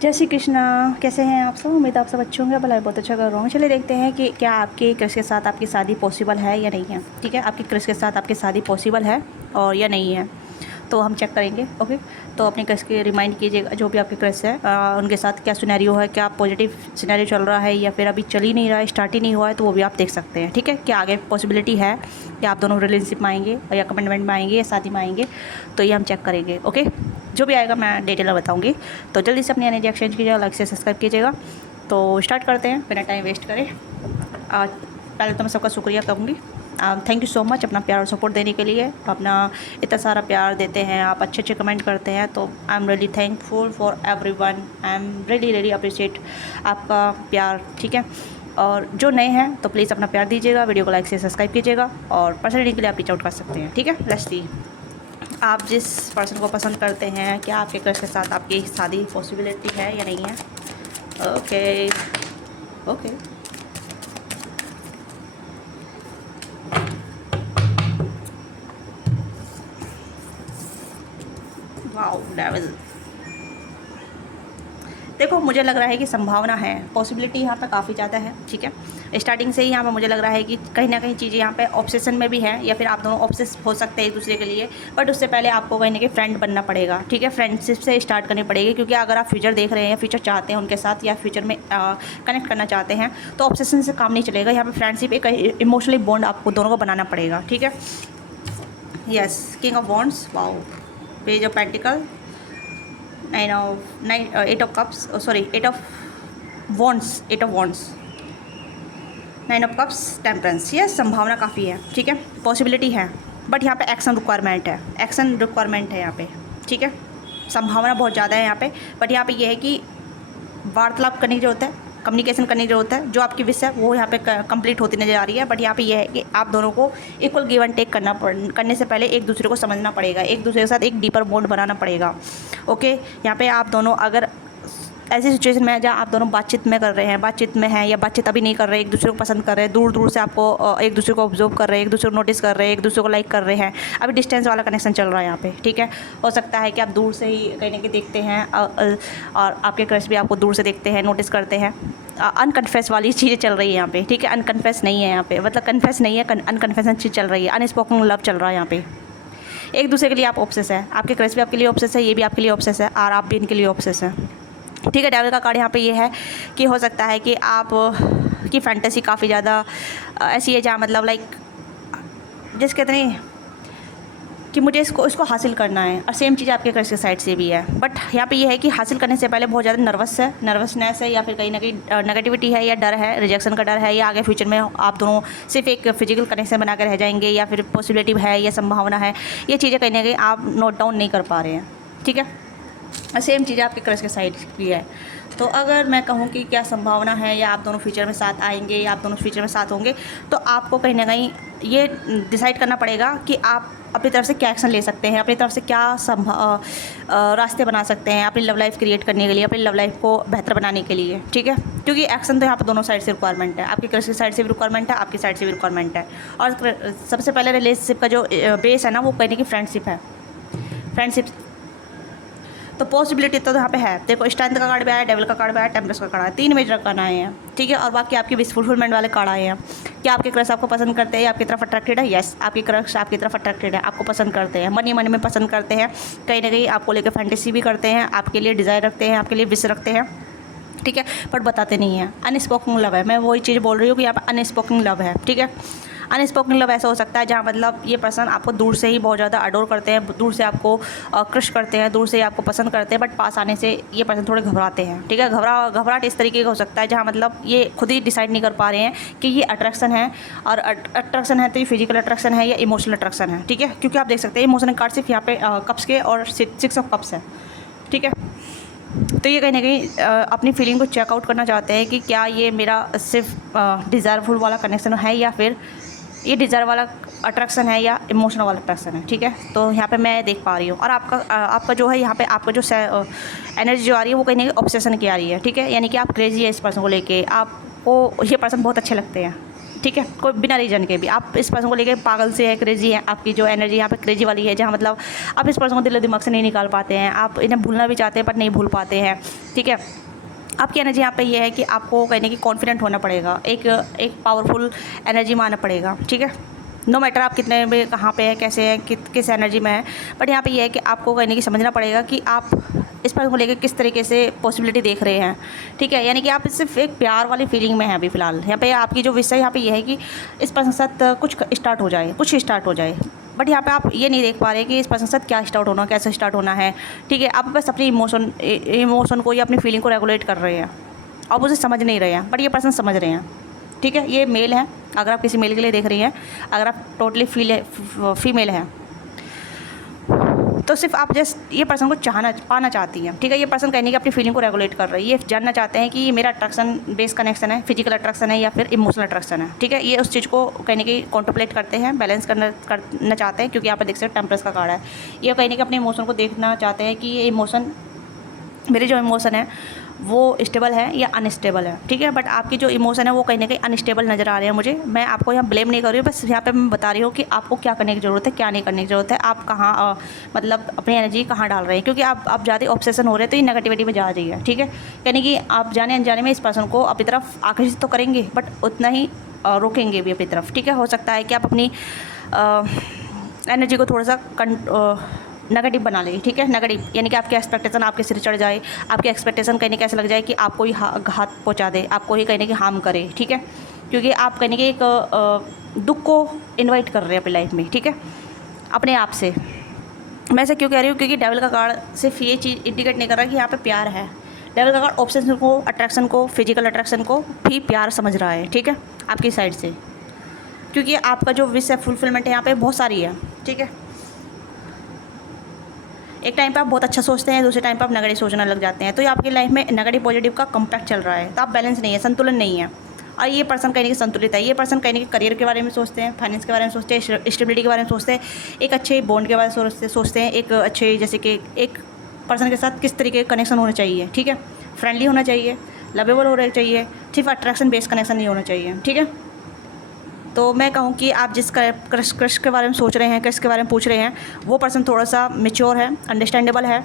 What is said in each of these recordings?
जय श्री कृष्णा। कैसे हैं आप सब? उम्मीद आप सब अच्छे होंगे। भला बहुत अच्छा कर रहा हूँ। चलिए देखते हैं कि क्या आपके क्रश के साथ आपकी शादी पॉसिबल है या नहीं है। ठीक है, आपकी क्रश के साथ आपकी शादी पॉसिबल है और या नहीं है, तो हम चेक करेंगे। ओके, तो अपने क्रश के रिमाइंड कीजिएगा, जो भी आपके क्रश है उनके साथ क्या सिनेरियो है, क्या पॉजिटिव सिनेरियो चल रहा है या फिर अभी चल ही नहीं रहा है, स्टार्ट ही नहीं हुआ है, तो वो भी आप देख सकते हैं। ठीक है, क्या आगे पॉसिबिलिटी है कि आप दोनों रिलेशनशिप में आएंगे या कमिटमेंट में आएंगे या शादी में आएंगे, तो ये हम चेक करेंगे। ओके, जो भी आएगा मैं डिटेल में बताऊँगी। तो जल्दी से अपनी एनर्जी एक्सचेंज कीजिएगा, लाइक से सब्सक्राइब कीजिएगा। तो स्टार्ट करते हैं बिना टाइम वेस्ट करें। आज पहले तो मैं सबका शुक्रिया कहूँगी। थैंक यू सो मच अपना प्यार और सपोर्ट देने के लिए। अपना इतना सारा प्यार देते हैं आप, अच्छे अच्छे कमेंट करते हैं, तो I am really thankful for everyone. I am really appreciate आपका प्यार। ठीक है, और जो नए हैं तो प्लीज़ अपना प्यार दीजिएगा, वीडियो को लाइक से सब्सक्राइब कीजिएगा और पर्सनली के लिए आप रीच आउट कर सकते हैं। ठीक है, लेट्स सी आप जिस पर्सन को पसंद करते हैं, क्या आपके क्रश के साथ आपकी शादी पॉसिबिलिटी है या नहीं है। Okay okay, wow devil. देखो, मुझे लग रहा है कि संभावना है, पॉसिबिलिटी यहाँ पे काफ़ी ज़्यादा है। ठीक है, स्टार्टिंग से ही यहाँ पे मुझे लग रहा है कि कहीं ना कहीं चीज़ें यहाँ पे ऑब्सेशन में भी हैं, या फिर आप दोनों ऑब्सेस हो सकते हैं एक दूसरे के लिए, बट उससे पहले आपको कहीं ना कहीं फ्रेंड बनना पड़ेगा। ठीक है, फ्रेंडशिप से स्टार्ट करनी पड़ेगी, क्योंकि अगर आप फ्यूचर देख रहे हैं या फ्यूचर चाहते हैं उनके साथ, या फ्यूचर में कनेक्ट करना चाहते हैं, तो ऑब्सेशन से काम नहीं चलेगा। यहाँ पर फ्रेंडशिप एक इमोशनली बॉन्ड आपको दोनों को बनाना पड़ेगा। ठीक है, yes, king of wands, wow, page of pentacle, eight of cups, sorry, eight of wands, nine of cups, temperance. ये संभावना काफ़ी है। ठीक है, पॉसिबिलिटी है, बट यहाँ पे एक्शन रिक्वायरमेंट है, यहाँ पे। ठीक है, संभावना बहुत ज़्यादा है यहाँ पे, बट यहाँ पे ये है कि वार्तालाप करने की ज़रूरत है, कम्युनिकेशन करने की ज़रूरत है। जो आपकी विश है वो यहाँ पे कंप्लीट होती नज़र आ रही है, बट यहाँ पे ये है कि आप दोनों को इक्वल गिव एंड टेक करने से पहले एक दूसरे को समझना पड़ेगा, एक दूसरे के साथ एक डीपर बॉन्ड बनाना पड़ेगा। ओके, यहाँ पे आप दोनों अगर ऐसी सिचुएशन में है जहाँ आप दोनों बातचीत में कर रहे हैं, बातचीत में हैं, या बातचीत अभी नहीं कर रहे, एक दूसरे को पसंद कर रहे हैं, दूर दूर से आपको एक दूसरे को ऑब्जर्व कर रहे हैं, एक दूसरे को नोटिस कर रहे हैं, एक दूसरे को लाइक कर रहे हैं, अभी डिस्टेंस वाला कनेक्शन चल रहा है यहाँ पे। ठीक है, हो सकता है कि आप दूर से ही कहीं ना कहीं देखते हैं और आपके क्रश भी आपको दूर से देखते हैं, नोटिस करते हैं। अनकन्फेस वाली चीज़ें चल रही है यहाँ पे। ठीक है, अनकन्फेस नहीं है यहाँ पे, मतलब कन्फेस नहीं है, अनकन्फेसन चीज़ चल रही है, अनस्पोकन लव चल रहा है यहाँ पे। एक दूसरे के लिए आप ऑब्सेस है, आपके क्रश भी आपके लिए ऑब्सेस है, ये भी आपके लिए ऑब्सेस है, और आप भी इनके लिए ऑब्सेस है। ठीक है, डेविल का कार्ड यहाँ पे ये है कि हो सकता है कि आप की फैंटेसी काफ़ी ज़्यादा ऐसी है जहाँ मतलब लाइक जिस कहते नहीं कि मुझे इसको हासिल करना है, और सेम चीज़ आपके क्रश के साइड से भी है। बट यहाँ पे ये है कि हासिल करने से पहले बहुत ज़्यादा नर्वसनेस है, या फिर कहीं ना कहीं नेगेटिविटी है, या डर है, रिजेक्शन का डर है, या आगे फ्यूचर में आप दोनों सिर्फ एक फिजिकल कनेक्शन बना कर रह जाएंगे, या फिर पॉसिबिलिटी है या संभावना है। ये चीज़ें कहीं ना कहीं आप नोट डाउन नहीं कर पा रहे हैं। ठीक है, सेम चीज़ आपके क्रश के साइड भी है। तो अगर मैं कहूँ कि क्या संभावना है, या आप दोनों फ्यूचर में साथ आएंगे, या आप दोनों फ्यूचर में साथ होंगे, तो आपको कहीं ना कहीं ये डिसाइड करना पड़ेगा कि आप अपनी तरफ से क्या एक्शन ले सकते हैं, अपनी तरफ से क्या रास्ते बना सकते हैं अपनी लव लाइफ क्रिएट करने के लिए, अपनी लव लाइफ को बेहतर बनाने के लिए। ठीक है, क्योंकि एक्शन तो यहाँ पर दोनों साइड से रिक्वायरमेंट है, आपकी क्रश की साइड से भी रिक्वायरमेंट है, आपकी साइड से भी रिक्वायरमेंट है। और सबसे पहले रिलेशनशिप का जो बेस है ना, वो कहने की फ्रेंडशिप है, फ्रेंडशिप। तो पॉसिबिलिटी तो यहाँ पे है। देखो, स्ट्रेंथ का कार्ड भी आया, डेविल का कार्ड भी आया, टेम्परेंस का कार्ड आया, 3 मेजर कार्ड आए हैं। ठीक है, और बाकी आपकी विश फुलफिलमेंट वाले कार्ड आए हैं। क्या आपके क्रश आपको पसंद करते हैं, आपकी तरफ अट्रैक्टेड है? यस, आपकी क्रश आपकी तरफ अट्रैक्टेड है, आपको पसंद करते हैं, मन में पसंद करते हैं, कहीं ना कहीं आपको लेकर फैंटेसी भी करते हैं, आपके लिए डिज़ायर रखते हैं, आपके लिए विश रखते हैं। ठीक है, बट बताते नहीं हैं। अनस्पोकन लव है, मैं वही चीज़ बोल रही हूँ कि यहाँ पर अनस्पोकन लव है। ठीक है, अनस्पोकन लव ऐसा हो सकता है जहाँ मतलब ये पर्सन आपको दूर से ही बहुत ज़्यादा अडोर करते हैं, दूर से आपको क्रश करते हैं, दूर से ही आपको पसंद करते हैं, बट पास आने से ये पर्सन थोड़े घबराते हैं। ठीक है, घबराहट इस तरीके का हो सकता है जहाँ मतलब ये खुद ही डिसाइड नहीं कर पा रहे हैं कि ये अट्रैक्शन है, और अट्रैक्शन है तो ये फिजिकल अट्रैक्शन है या इमोशनल अट्रैक्शन है। ठीक है, क्योंकि आप देख सकते हैं इमोशनल कार्ड सिर्फ यहाँ पे कप्स के और 6 ऑफ कप्स है। ठीक है, तो ये कहीं ना कहीं अपनी फीलिंग को चेकआउट करना चाहते हैं कि क्या ये मेरा सिर्फ डिज़ायरफुल वाला कनेक्शन है, या फिर ये डिज़ायर वाला अट्रैक्शन है, या इमोशनल वाला अट्रैक्शन है। ठीक है, तो यहाँ पे मैं देख पा रही हूँ। और आपका जो है यहाँ पे आपका जो एनर्जी जो आ रही है वो कहीं ना कहीं ऑब्सेशन की आ रही है। ठीक है, यानी कि आप क्रेजी है इस पर्सन को लेके, आपको ये पर्सन बहुत अच्छे लगते हैं। ठीक है, कोई बिना रीज़न के भी आप इस पर्सन को लेकर पागल से है, क्रेजी है, आपकी जो एनर्जी यहाँ पे क्रेजी वाली है, जहाँ मतलब आप इस पर्सन को दिलो दिमाग से नहीं निकाल पाते हैं, आप इन्हें भूलना भी चाहते हैं पर नहीं भूल पाते हैं। ठीक है, आपकी एनर्जी यहाँ पे ये है कि आपको कहने की कॉन्फिडेंट होना पड़ेगा, एक पावरफुल एनर्जी में आना पड़ेगा। ठीक है, नो मैटर आप कितने भी कहाँ पे हैं, कैसे हैं, किस एनर्जी में है, बट यहाँ पे ये है कि आपको कहने की समझना पड़ेगा कि आप इस पर्सन को लेकर किस तरीके से पॉसिबिलिटी देख रहे हैं। ठीक है, यानी कि आप सिर्फ एक प्यार वाली फीलिंग में हैं अभी फ़िलहाल। यहाँ पे आपकी जो विषय यहाँ पे ये है कि इस पर्सन के साथ कुछ स्टार्ट हो जाए, बट यहाँ पे आप ये नहीं देख पा रहे कि इस पर्सन के साथ क्या स्टार्ट होना, कैसे स्टार्ट होना है। ठीक है, आप बस अपनी इमोशन को या अपनी फीलिंग को रेगुलेट कर रहे हैं, आप उसे समझ नहीं रहे हैं, बट ये पर्सन समझ रहे हैं। ठीक है, ये मेल है, अगर आप किसी मेल के लिए देख रही हैं, अगर आप टोटली फीमेल हैं तो सिर्फ आप जस्ट ये पर्सन को पाना चाहती हैं। ठीक है, ये पर्सन कहने की अपनी फीलिंग को रेगुलेट कर रही है, ये जानना चाहते हैं कि ये मेरा अट्रैक्शन बेस्ड कनेक्शन है, फिजिकल अट्रैक्शन है या फिर इमोशनल अट्रैक्शन है। ठीक है, ये उस चीज़ को कहने की कॉन्टम्पलेट करते हैं, बैलेंस करना चाहते हैं, क्योंकि यहाँ पर देख सकते हैं टेम्परेंस का कार्ड है। ये कहने के अपने इमोशन को देखना चाहते हैं कि ये इमोशन, मेरे जो इमोशन है वो स्टेबल है या अनस्टेबल है। ठीक है, बट आपकी जो इमोशन है वो कहीं ना कहीं अनस्टेबल नज़र आ रहे हैं मुझे। मैं आपको यहाँ ब्लेम नहीं कर रही हूँ, बस यहाँ पे मैं बता रही हूँ कि आपको क्या करने की ज़रूरत है, क्या नहीं करने की ज़रूरत है, आप कहाँ मतलब अपनी एनर्जी कहाँ डाल रहे हैं, क्योंकि आप ज़्यादा ऑब्सेशन हो रहे हैं तो ये नेगेटिविटी में जा रही है। ठीक है, यानी कि आप जाने अनजाने में इस पर्सन को अपनी तरफ आकर्षित तो करेंगे, बट उतना ही रोकेंगे भी अपनी तरफ। ठीक है, हो सकता है कि आप अपनी एनर्जी को थोड़ा सा नेगेटिव बना लेगी। ठीक है, नेगेटिव यानी कि आपके एक्सपेक्टेशन आपके सिर चढ़ जाए, आपके एक्सपेक्टेशन कहने के ऐसा लग जाए कि आपको ही घात पहुंचा दे, आपको ही कहने की हार्म करे। ठीक है, क्योंकि आप कहने के एक दुख को इनवाइट कर रहे हैं अपनी लाइफ में। ठीक है, अपने आप से। मैं ऐसा क्यों कह रही हूँ, क्योंकि डेविल का कार्ड सिर्फ ये चीज़ इंडिकेट नहीं कर रहा कि यहाँ पे प्यार है। डेविल का कार्ड ऑब्सेशन को, अट्रैक्शन को, फिजिकल अट्रैक्शन को भी प्यार समझ रहा है। ठीक है, आपकी साइड से, क्योंकि आपका जो विश है, फुलफिलमेंट है यहाँ पे बहुत सारी है। ठीक है, एक टाइम पे आप बहुत अच्छा सोचते हैं, दूसरे टाइम पे आप नेगेटिव सोचने लग जाते हैं, तो ये आपकी लाइफ में नेगेटिव पॉजिटिव का कम्पैक्ट चल रहा है, तो आप बैलेंस नहीं है, संतुलन नहीं है। और ये पर्सन कहने की संतुलित है, ये पर्सन कहने के करियर के बारे में सोचते हैं, फाइनेंस के बारे में सोचते हैं, स्टेबिलिटी के बारे में सोचते हैं, एक अच्छे बॉन्ड के बारे में सोचते हैं, एक अच्छे जैसे कि एक पर्सन के साथ किस तरीके का कनेक्शन होना चाहिए। ठीक है, फ्रेंडली होना चाहिए, लवेबल होना चाहिए, सिर्फ अट्रैक्शन बेस्ड कनेक्शन नहीं होना चाहिए। ठीक है, तो मैं कहूँ कि आप जिस क्रश के बारे में सोच रहे हैं, क्रश के बारे में पूछ रहे हैं, वो पर्सन थोड़ा सा मैच्योर है, अंडरस्टैंडेबल है,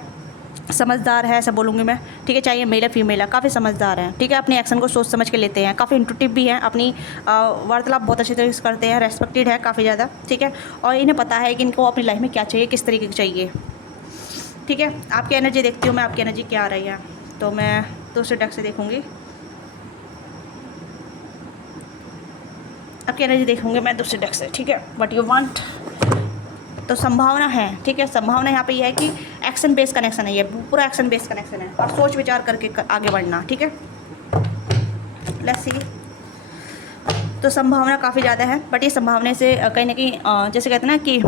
समझदार है, ऐसा बोलूँगी मैं। ठीक है, चाहे मेल है फीमेल है, काफ़ी समझदार है। ठीक है, अपने एक्शन को सोच समझ के लेते हैं, काफ़ी इंटुटिव भी हैं, अपनी वार्तालाप बहुत अच्छे तरीके से करते हैं, रेस्पेक्टेड है काफ़ी ज़्यादा। ठीक है, और इन्हें पता है कि इनको अपनी लाइफ में क्या चाहिए, किस तरीके की चाहिए। ठीक है, आपकी एनर्जी देखती हूँ मैं, आपकी एनर्जी क्या आ रही है, तो मैं दूसरे डेक से देखूँगी, आपकी एनर्जी देखूँगी मैं दूसरे डेक से। ठीक है, व्हाट यू वांट, तो संभावना है। ठीक है, संभावना यहाँ पे ये है कि एक्शन बेस्ड कनेक्शन है, ये पूरा एक्शन बेस्ड कनेक्शन है, और सोच विचार करके आगे बढ़ना। ठीक है, लेट्स सी, तो संभावना काफ़ी ज़्यादा है, बट ये संभावना से कहीं ना कहीं जैसे कहते हैं ना कि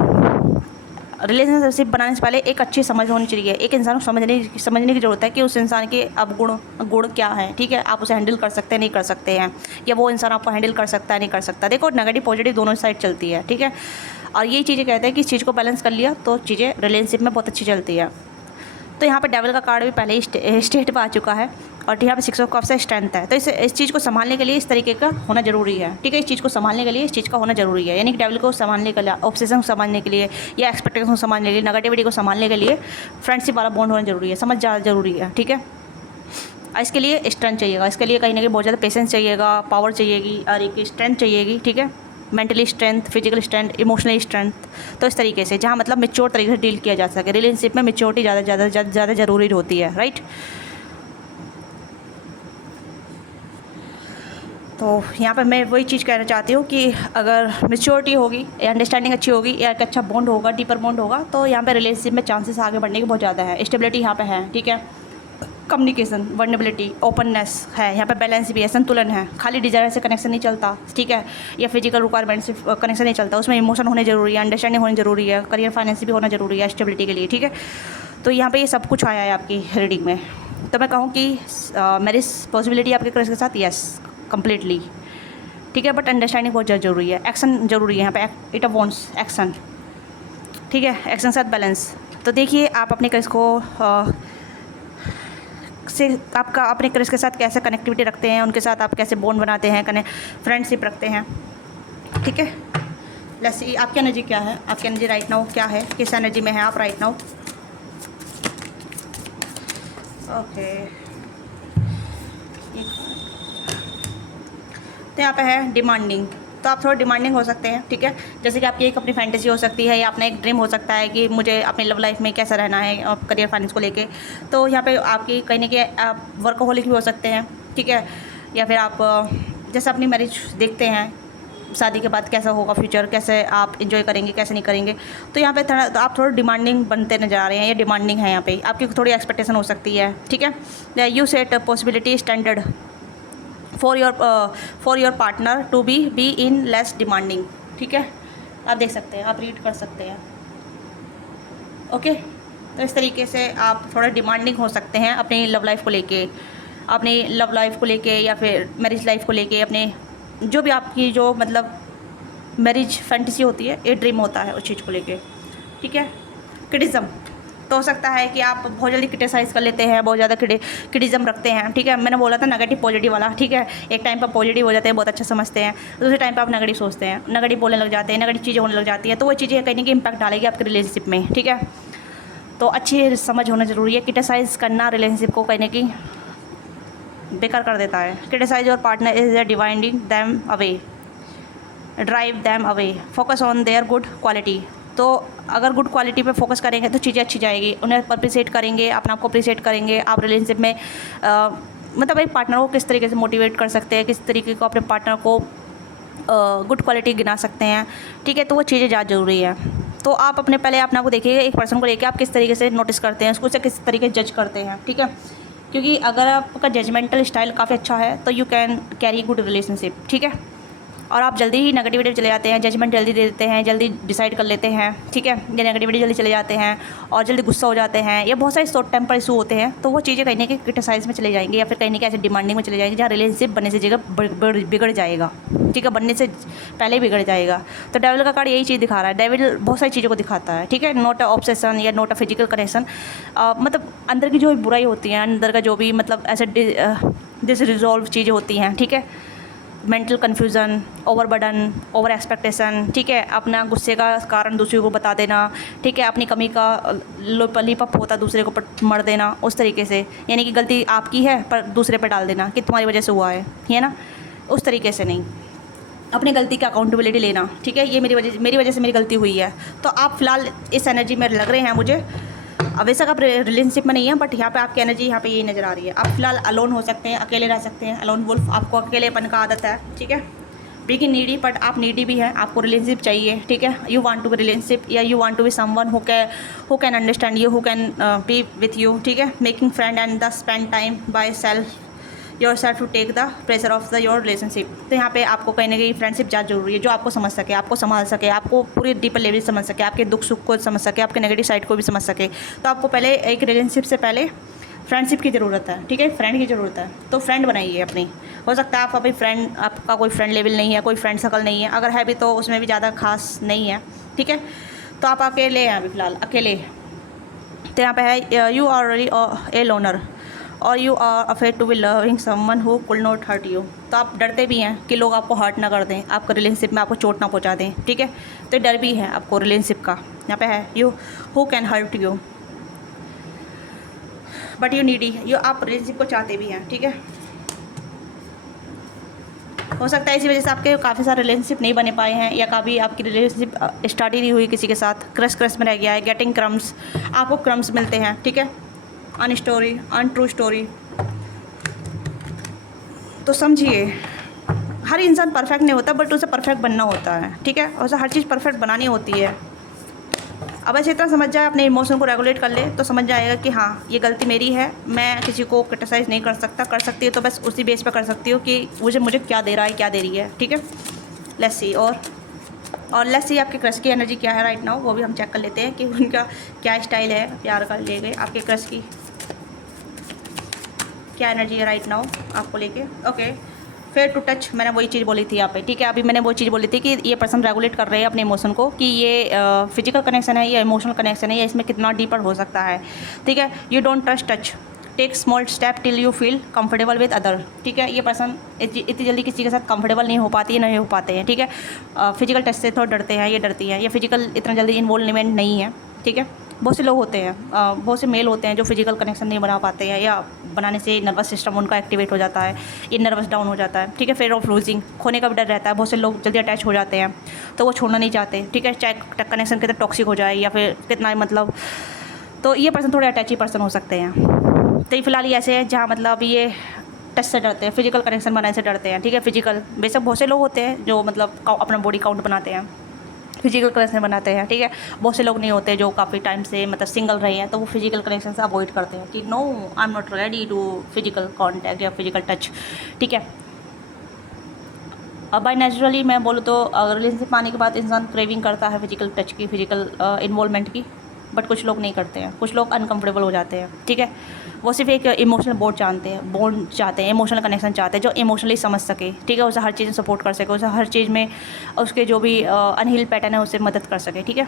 रिलेशनशिप बनाने से पहले एक अच्छी समझ होनी चाहिए, एक इंसान को समझने की ज़रूरत है कि उस इंसान के अब गुण क्या है। ठीक है, आप उसे हैंडल कर सकते हैं, नहीं कर सकते हैं, या वो इंसान आपको हैंडल कर सकता है, नहीं कर सकता। देखो, नेगेटिव पॉजिटिव दोनों साइड चलती है। ठीक है, और यही चीज़ें कहते हैं कि इस चीज़ को बैलेंस कर लिया तो चीज़ें रिलेशनशिप में बहुत अच्छी चलती है। तो यहाँ पे डेविल का कार्ड भी पहले ही स्टेट पर आ चुका है, और यहाँ पे 6 ऑफ कप्स से स्ट्रेंथ है, तो इस चीज़ को संभालने के लिए इस तरीके का होना जरूरी है। ठीक है, इस चीज़ को संभालने के लिए इस चीज़ का होना जरूरी है, यानी कि डेविल को संभालने के लिए, ऑब्सेशन को संभालने के लिए, या एक्सपेक्टेशन को संभालने के लिए, नेगेटिविटी को संभालने के लिए फ्रेंडशिप वाला बॉन्ड होना जरूरी है, समझ ज़्यादा जरूरी है। ठीक है, इसके लिए स्ट्रेंथ चाहिएगा, इसके लिए कहीं ना कहीं बहुत ज़्यादा पेशेंस चाहिएगा, पावर चाहिएगी, और एक स्ट्रेंथ चाहिएगी। ठीक है, mentally strength, physical strength, emotionally strength, तो इस तरीके से जहाँ मतलब मेच्योर तरीके से डील किया जा सके। रिलेशनशिप में मेच्योरिटी ज़्यादा ज़रूरी होती है, राइट। तो यहाँ पर मैं वही चीज़ कहना चाहती हूँ कि अगर मेच्योरिटी होगी, अंडरस्टैंडिंग अच्छी होगी, या एक अच्छा बॉन्ड होगा, डीपर बॉन्ड होगा, तो यहाँ पे रिलेशनशिप में चांसेस आगे बढ़ने के बहुत ज़्यादा है। स्टेबिलिटी यहाँ पे है। ठीक है, कम्युनिकेशन, वर्नेबिलिटी, ओपननेस है, यहाँ पे बैलेंस भी है, संतुलन है। खाली डिज़ायर से कनेक्शन नहीं चलता। ठीक है, या फिजिकल रिक्वायरमेंट से कनेक्शन नहीं चलता, उसमें इमोशन होने जरूरी है, अंडरस्टैंडिंग होनी जरूरी है, करियर फाइनेंस भी होना जरूरी है स्टेबिलिटी के लिए। ठीक है, तो यहाँ पे ये सब कुछ आया है आपकी रीडिंग में। तो मैं कहूँ कि मैरिज पॉसिबिलिटी आपके क्रश के साथ, यस, कम्प्लीटली। ठीक है, बट अंडरस्टैंडिंग बहुत ज़्यादा जरूरी है, एक्शन जरूरी है यहाँ पे, इट वॉन्ट्स एक्शन। ठीक है, एक्शन साथ बैलेंस। तो देखिए आप अपने क्रश को से अपने क्रश के साथ कैसे कनेक्टिविटी रखते हैं, उनके साथ आप कैसे बॉन्ड बनाते हैं, फ्रेंडशिप रखते हैं। ठीक है। लेट्स सी आपकी एनर्जी क्या है, आपकी एनर्जी राइट नाउ क्या है, किस एनर्जी में है आप राइट नाउ। ओके, तो यहाँ पे है डिमांडिंग। तो आप थोड़ा डिमांडिंग हो सकते हैं, ठीक है। जैसे कि आपकी एक अपनी फैंटेसी हो सकती है या अपना एक ड्रीम हो सकता है कि मुझे अपनी लव लाइफ में कैसा रहना है और करियर फाइनेंस को लेके। तो यहाँ पे आपकी कहीं ना कहीं आप वर्कहोलिक भी हो सकते हैं, ठीक है। या फिर आप जैसे अपनी मैरिज देखते हैं, शादी के बाद कैसा होगा फ्यूचर, कैसे आप इंजॉय करेंगे, कैसे नहीं करेंगे। तो यहाँ पे थोड़ा आप थोड़ा डिमांडिंग बनते नजर आ रहे हैं, ये डिमांडिंग है। यहाँ पे आपकी थोड़ी एक्सपेक्टेशन हो सकती है, ठीक है। You set possibility standard for your partner to be in less demanding, ठीक है। आप देख सकते हैं, आप रीड कर सकते हैं, ओके। तो इस तरीके से आप थोड़ा डिमांडिंग हो सकते हैं अपनी लव लाइफ को लेके, अपनी लव लाइफ को लेके या फिर मैरिज लाइफ को लेके, अपने जो भी आपकी जो मतलब मैरिज फैंटेसी होती है, ये ड्रीम होता है उस चीज़ को लेके, ठीक है। क्रिटिज़म तो हो सकता है कि आप बहुत जल्दी क्रिटिसाइज़ कर लेते हैं, बहुत ज़्यादा क्रिटिज़म रखते हैं, ठीक है। मैंने बोला था नेगेटिव पॉजिटिव वाला, ठीक है। एक टाइम पर पॉजिटिव हो जाते हैं, बहुत अच्छा समझते हैं, दूसरे टाइम पर आप नेगेटिव सोचते हैं, नेगेटिव बोलने लग जाते हैं, नेगेटिव चीज़ें होने लग जाती है। तो वो चीज़ें कहीं ना कहीं इम्पैक्ट डालेगी आपके रिलेशनशिप में, ठीक है। तो अच्छी समझ होना ज़रूरी है। क्रिटिसाइज़ करना रिलेशनशिप को कहीं ना कहीं बेकार कर देता है। Criticise your partner is dividing them away, drive them away, focus on their good quality. तो अगर गुड क्वालिटी पे फोकस करेंगे तो चीज़ें अच्छी जाएगी, उन्हें अप्रिशिएट करेंगे, अपने आप को अप्रिशिएट करेंगे। आप रिलेशनशिप में मतलब एक पार्टनर को किस तरीके से मोटिवेट कर सकते हैं, किस तरीके को अपने पार्टनर को गुड क्वालिटी गिना सकते हैं, ठीक है। तो वो चीज़ें ज़्यादा ज़रूरी है। तो आप अपने पहले अपने आप को देखिएगा, एक पर्सन को लेके आप किस तरीके से नोटिस करते हैं, उसको से किस तरीके से जज करते हैं, ठीक है। क्योंकि अगर आपका जजमेंटल स्टाइल काफ़ी अच्छा है तो you can carry good relationship, ठीक है। और आप जल्दी ही नेगेटिविटी चले जाते हैं, जजमेंट जल्दी दे देते हैं, जल्दी डिसाइड कर लेते हैं, ठीक है। या नेगेटिविटी जल्दी चले जाते हैं और जल्दी गुस्सा हो जाते हैं, या बहुत सारे शॉर्ट टेम्पर इशू होते हैं। तो वो चीज़ें कहीं ना कहीं क्रिटिसाइज में चले जाएंगे या फिर कहीं ना कहीं ऐसे डिमांडिंग में चले जाएंगे जहाँ रिलेशनशिप बनने से जगह बिगड़ जाएगा, ठीक है, बनने से पहले ही बिगड़ जाएगा। तो डेविल का कार्ड यही चीज़ दिखा रहा है। डेविल बहुत सारी चीज़ों को दिखाता है, ठीक है। नॉट अ ऑब्सेशन या नॉट अ फिजिकल कनेक्शन, मतलब अंदर की जो बुराई होती है, अंदर का जो भी मतलब ऐसे डिसरिजॉल्व चीज़ें होती हैं, ठीक है। Mental confusion, overburden, over expectation, ठीक है। अपना गुस्से का कारण दूसरे को बता देना, ठीक है। अपनी कमी का लिपअप होता दूसरे को मर देना, उस तरीके से, यानी कि गलती आपकी है पर दूसरे पे डाल देना कि तुम्हारी वजह से हुआ है ना, उस तरीके से नहीं। अपनी गलती की अकाउंटेबिलिटी लेना, ठीक है। ये मेरी वजह से मेरी गलती हुई है। तो आप फ़िलहाल इस एनर्जी में लग रहे हैं मुझे। अब वैसे आप रिलेशनशिप में नहीं है, बट यहाँ पे आपकी एनर्जी यहाँ पे यही नज़र आ रही है। आप फिलहाल अलोन हो सकते हैं, अकेले रह सकते हैं, अलोन वुल्फ। आपको अकेलेपन का आदत है, ठीक है। बिग नीडी, बट आप नीडी भी हैं, आपको रिलेशनशिप चाहिए, ठीक है। You want to be relationship या you want to be someone who can understand you, who can be with you, ठीक है। Making friend and the spend time by self your self to take the pressure off the your relationship. तो यहाँ पे आपको कहीं ना कहीं friendship ज़्यादा जरूरी है, जो आपको समझ सके, आपको संभाल सके, आपको पूरी डीपर लेवल समझ सके, आपके दुख सुख को समझ सके, आपके नेगेटिव साइड को भी समझ सके। तो आपको पहले एक रिलेशनशिप से पहले फ्रेंडशिप की ज़रूरत है, ठीक है। फ्रेंड की ज़रूरत है, तो फ्रेंड बनाइए अपनी। हो सकता है आप अभी फ्रेंड, आपका कोई फ्रेंड लेवल नहीं है, कोई फ्रेंड सर्कल नहीं है, अगर है भी तो उसमें भी ज़्यादा खास नहीं है, ठीक है। तो आप अकेले हैं अभी फ़िलहाल, अकेले। तो यहाँ पे है you are really a loner और you are afraid to be loving someone who could not hurt you. तो आप डरते भी हैं कि लोग आपको हर्ट ना कर दें, आपको रिलेशनशिप में आपको चोट ना पहुंचा दें, ठीक है। तो डर भी है आपको रिलेशनशिप का। यहाँ पे है you who can hurt you but you needy, you आप रिलेशनशिप को चाहते भी हैं, ठीक है। हो सकता है इसी वजह से आपके काफ़ी सारे रिलेशनशिप नहीं बने पाए हैं, या कभी आपकी रिलेशनशिप स्टार्ट ही नहीं हुई किसी के साथ, क्रश में रह गया है। गेटिंग क्रम्स, आपको क्रम्स मिलते हैं, ठीक है। Untrue story. तो समझिए, हर इंसान परफेक्ट नहीं होता, बट उसे परफेक्ट बनना होता है, ठीक है। उसे हर चीज़ परफेक्ट बनानी होती है। अब ऐसे इतना समझ जाए, अपने इमोशन को रेगुलेट कर ले, तो समझ जाएगा कि हाँ, ये गलती मेरी है, मैं किसी को क्रिटिसाइज़ नहीं कर सकती है तो बस उसी बेस पर कर सकती हूँ कि मुझे क्या दे रहा है, क्या दे रही है, ठीक है। Let's see. और लेट्स सी आपके क्रश की एनर्जी क्या है राइट नाउ, वो भी हम चेक कर लेते हैं कि उनका क्या स्टाइल है प्यार का ले गए। आपके क्रश की क्या एनर्जी है राइट नाउ आपको लेके। ओके, फेयर टू टच, मैंने वही चीज़ बोली थी यहाँ पे, ठीक है। अभी मैंने वो चीज़ बोली थी कि ये पर्सन रेगुलेट कर रहे हैं अपने इमोशन को, कि ये फिजिकल कनेक्शन है या इमोशनल कनेक्शन है, या इसमें कितना डीपर हो सकता है, ठीक है। You don't trust touch, take small step till you feel comfortable with other, ठीक है। ये पर्सन इतनी जल्दी किसी के साथ कंफर्टेबल नहीं हो पाती है, नहीं हो पाते हैं, ठीक है। फिजिकल टच से थोड़ा डरते हैं, ये डरती हैं, ये फिजिकल इतना जल्दी इन्वॉल्वमेंट नहीं है, ठीक है। बहुत से लोग होते हैं, बहुत से मेल होते हैं जो फिजिकल कनेक्शन नहीं बना पाते हैं, या बनाने से नर्वस सिस्टम उनका एक्टिवेट हो जाता है, ये नर्वस डाउन हो जाता है, ठीक है। फेयर ऑफ लूजिंग, खोने का भी डर रहता है, बहुत से लोग जल्दी अटैच हो जाते हैं तो वो छोड़ना नहीं चाहते, ठीक है। चाहे कनेक्शन कितना टॉक्सिक हो जाए या फिर कितना मतलब, तो ये पर्सन थोड़े अटैची पर्सन हो सकते हैं। तो ये फिलहाल ये ऐसे हैं जहाँ मतलब ये टच से डरते हैं, फिजिकल कनेक्शन बनाने से डरते हैं, ठीक है। फिजिकल बेशक बहुत से लोग होते हैं जो मतलब अपना बॉडी काउंट बनाते हैं, फिजिकल कनेक्शन बनाते हैं, ठीक है। बहुत से लोग नहीं होते जो काफ़ी टाइम से मतलब सिंगल रहे हैं, तो वो फिजिकल कनेक्शन से अवॉइड करते हैं कि no I am not ready to physical contact या फिजिकल टच, ठीक है। अब बाई नेचुरली मैं बोलूँ तो रिलेशनशिप पाने के बाद इंसान क्रेविंग करता है फिजिकल टच की, फिजिकल इन्वॉल्वमेंट की, बट कुछ लोग नहीं करते हैं, कुछ लोग अनकंफर्टेबल हो जाते हैं, ठीक है। वो सिर्फ एक इमोशनल बॉन्ड चाहते हैं, इमोशनल कनेक्शन चाहते हैं जो इमोशनली समझ सके, ठीक है। उसे हर चीज़ में सपोर्ट कर सके, उसे हर चीज़ में उसके जो भी अनहील्ड पैटर्न है उससे मदद कर सके, ठीक है।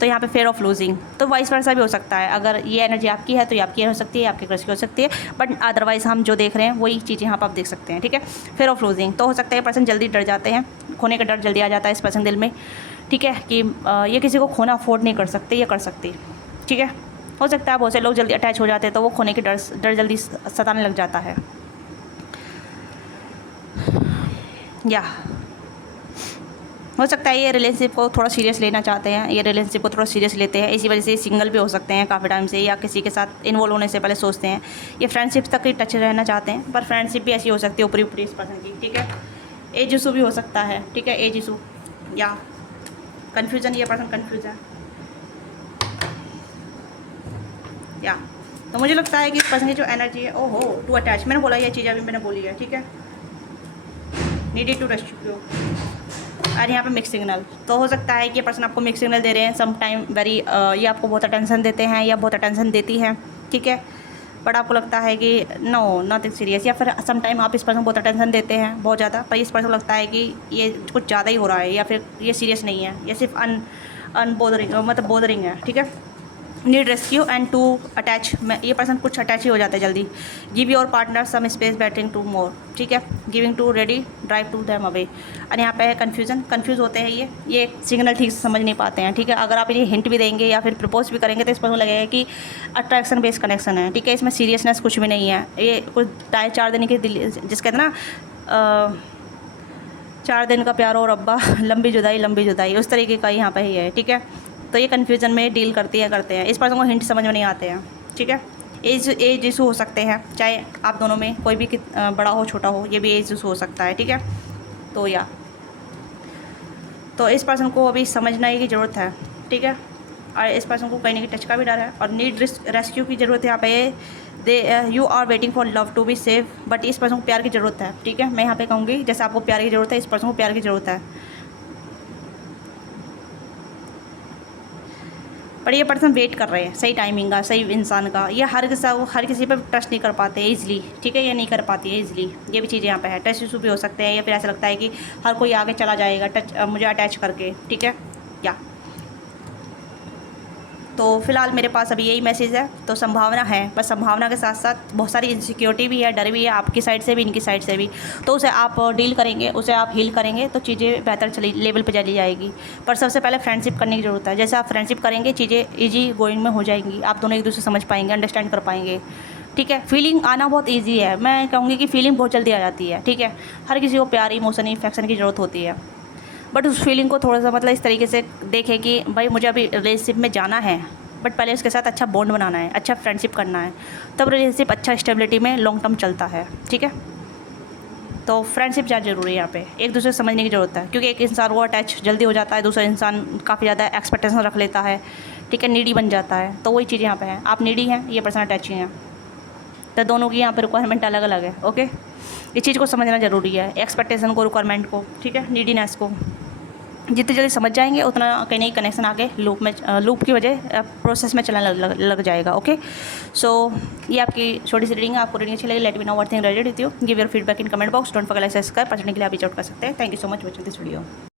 तो यहाँ पे फेयर ऑफ लूजिंग, तो वाइस वर्सा भी हो सकता है। अगर ये एनर्जी आपकी है तो ये आपकी हो सकती है, आपके क्रश की हो सकती है, बट अदरवाइज़ हम जो देख रहे हैं वही चीज़ यहाँ पर आप देख सकते हैं, ठीक है। फेयर ऑफ लूजिंग, तो हो सकता है पर्सन जल्दी डर जाते हैं, खोने का डर जल्दी आ जाता है इस पर्सन दिल में, ठीक है, कि ये किसी को खोना अफोर्ड नहीं कर सकते, ये कर सकती, ठीक है। हो सकता है बहुत से लोग जल्दी अटैच हो जाते हैं तो वो खोने के डर जल्दी सताने लग जाता है, या हो सकता है ये रिलेशनशिप को थोड़ा सीरियस लेना चाहते हैं, ये रिलेशनशिप को थोड़ा सीरियस लेते हैं, इसी वजह से सिंगल भी हो सकते हैं काफ़ी टाइम से, या किसी के साथ इन्वॉल्व होने से पहले सोचते हैं, ये फ्रेंडशिप तक ही टच रहना चाहते हैं, पर फ्रेंडशिप भी ऐसी हो सकती है ऊपरी ऊपरी इस पर्सन की, ठीक है। एज इशू भी हो सकता है, ठीक है, एज इशू या कन्फ्यूज़न, ये पर्सन कन्फ्यूज है, या तो मुझे लगता है कि इस पर्सन की जो एनर्जी है, ओहो टू अटैच, मैंने बोला ये चीज़ अभी मैंने बोली है, ठीक है। नीडेड टू रेस्क्यू, और यहाँ पे मिक्स सिग्नल, तो हो सकता है कि ये पर्सन आपको मिक्स सिग्नल दे रहे हैं सम टाइम वेरी, ये आपको बहुत अटेंशन देते हैं या बहुत अटेंशन देती हैं, ठीक है। बट आपको लगता है कि नो नथिंग सीरियस, या फिर सम टाइम आप इस पर्सन को बहुत अटेंशन देते हैं बहुत ज़्यादा, पर इस पर्सन को लगता है कि ये कुछ ज़्यादा ही हो रहा है, या फिर ये सीरियस नहीं है, ये सिर्फ अनबोदरिंग मतलब बोदरिंग है, ठीक है। Need rescue and to attach, ये पर्सन कुछ अटैच ही हो जाता है जल्दी। Give your partner some space battering to more, ठीक है। Giving to ready drive to them away, और यहाँ पे है कन्फ्यूज़न, कन्फ्यूज़ होते हैं ये सिग्नल ठीक से समझ नहीं पाते हैं, ठीक है। अगर आप इन्हें हिंट भी देंगे या फिर प्रपोज भी करेंगे तो इस पर लगेगा कि अट्रैक्शन बेस्ड कनेक्शन है, ठीक है। इसमें सीरियसनेस कुछ भी नहीं है, ये कुछ 4 दिन के दिल जिसके कहते हैं ना 4 दिन का प्यार और अब्बा लंबी जुदाई उस तरीके का यहाँ पे ही है, ठीक है। तो ये कन्फ्यूज़न में डील करते हैं, इस पर्सन को हिंट समझ में नहीं आते हैं, ठीक है। एज इशू हो सकते हैं, चाहे आप दोनों में कोई भी बड़ा हो छोटा हो, ये भी एज इशू हो सकता है, ठीक है। तो इस पर्सन को अभी समझने की ज़रूरत है, ठीक है। और इस पर्सन को कहीं ना कहीं टच का भी डर है, और नीड रेस्क्यू की ज़रूरत है यहाँ पे। You are waiting for love to be save, but इस पर्सन को प्यार की ज़रूरत है, ठीक है। मैं यहाँ पे कहूँगी जैसे आपको प्यार की ज़रूरत है, इस पर्सन को प्यार की ज़रूरत है, पर ये पर्सन वेट कर रहे हैं सही टाइमिंग का, सही इंसान का। ये हर किसी पर ट्रस्ट नहीं कर पाते ईजिली, ठीक है, ये नहीं कर पाती है ईजिली, ये भी चीज़ें यहाँ पे है। ट्रस्ट इशू भी हो सकते हैं, या फिर ऐसा लगता है कि हर कोई आगे चला जाएगा मुझे अटैच करके, ठीक है, या तो फिलहाल मेरे पास अभी यही मैसेज है। तो संभावना है, बस संभावना के साथ साथ बहुत सारी इनसिक्योरिटी भी है, डर भी है, आपकी साइड से भी इनकी साइड से भी। तो उसे आप डील करेंगे, उसे आप हील करेंगे तो चीज़ें बेहतर लेवल पे चली जाएगी। पर सबसे पहले फ्रेंडशिप करने की ज़रूरत है। जैसे आप फ्रेंडशिप करेंगे चीज़ें ईजी गोइंग में हो जाएंगी, आप दोनों एक दूसरे समझ पाएंगे, अंडरस्टैंड कर पाएंगे, ठीक है। फीलिंग आना बहुत ईजी है, मैं कहूँगी कि फीलिंग बहुत जल्दी आ जाती है, ठीक है। हर किसी को प्यार, इमोशन, इफेक्शन की ज़रूरत होती है, बट उस फीलिंग को थोड़ा सा मतलब इस तरीके से देखें कि भाई मुझे अभी रिलेशनशिप में जाना है, बट पहले उसके साथ अच्छा बॉन्ड बनाना है, अच्छा फ्रेंडशिप करना है, तब रिलेशनशिप अच्छा स्टेबिलिटी में लॉन्ग टर्म चलता है, ठीक है। तो फ्रेंडशिप ज़्यादा ज़रूरी है यहाँ पे, एक दूसरे से समझने की ज़रूरत है, क्योंकि एक इंसान वो अटैच जल्दी हो जाता है, दूसरा इंसान काफ़ी ज़्यादा एक्सपेक्टेशन रख लेता है, ठीक है, नीडी बन जाता है। तो वही चीज़ यहाँ पे है, आप नीडी हैं, ये पर्सन अटैच ही हैं, तो दोनों की यहाँ पर रिक्वायरमेंट अलग अलग है, ओके। इस चीज़ को समझना ज़रूरी है, एक्सपेक्टेशन को, रिक्वायरमेंट को, ठीक है, नीडीनेस को। जितनी जल्दी समझ जाएंगे उतना कहीं नहीं कनेक्शन आगे लूप की वजह प्रोसेस में चलने लग जाएगा, ओके। सो ये आपकी छोटी सी रीडिंग है, आपको रीडिंग अच्छी लगी, let me know what thing related with you, give your feedback in comment box, don't forget like subscribe, पढ़ने के लिए आप रीच आउट कर सकते हैं। Thank you so much watching this video.